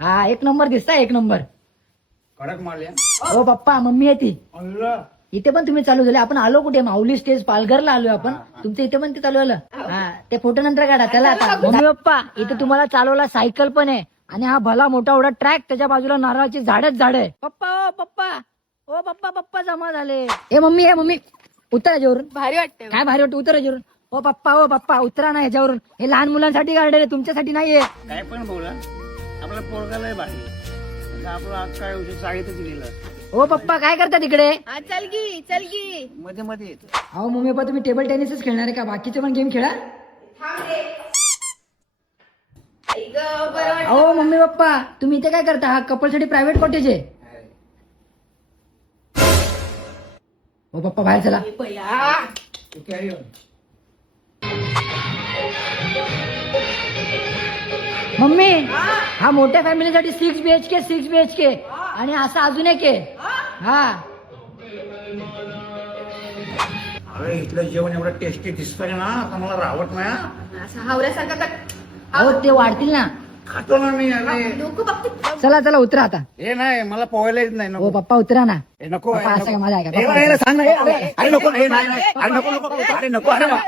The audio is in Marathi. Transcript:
हा एक नंबर दिसता एक नंबर. कडक माल हो पप्पा मम्मी आहे ती. इथे पण तुम्ही चालू झाले. आपण आलो कुठे माऊली स्टेज पालघरला आलोय आपण. तुमचं इथे पण ते चालू झालं. हा ते फोटो नंतर काढा त्याला. आता मम्मी पप्पा इथे तुम्हाला चालवला सायकल पण आहे आणि हा भला मोठा एवढा ट्रॅक त्याच्या बाजूला नारळाची झाडच झाड आहे. पप्पा ओ पप्पा ओ पप्पा पप्पा जमा झाले. हे मम्मी उतरा याच्यावरून. भारी वाटते. काय भारी वाटतं उतरा याच्यावरून. ओ पप्पा उतरा ना ह्याच्यावरून. हे लहान मुलांसाठी गार्डन आहे तुमच्यासाठी नाहीये. काय पण बोला आपल्या पोरगाला भारी आपलं आज काय होतं शाळेतच गेलं. ओ पप्पा काय करता तिकडे. हा चल की मध्ये मध्ये येतो. अहो मम्मी पप्पा तुम्ही टेबल टेनिसच खेळणार आहे का बाकीचे पण गेम खेळा. अहो मम्मी पप्पा तुम्ही इथे काय करता. हा कपल साठी प्रायव्हेट कॉटेज आहे. हो पप्पा बाहेर चला. मम्मी हा मोठ्या फॅमिलीसाठी 6 BHK आणि असा अजून एक आहे. हा अरे इथलं जेवण एवढं टेस्टी दिसतंय ना आता मला रावत नाही हा. असं हावऱ्यासारखा अहो ते वाढतील ना. खातो ना मी. अरे लोक बघतील. चला उतरा आता. हे नाही मला पोहायला येत नाही हो नको. पप्पा उतरा ना. हे नको पप्पा असं का माझा ऐका. हे पप्पा, नाही, सांग ना, हे अरे नको हे नाही नाही. अरे नको अरे नको अरे नको.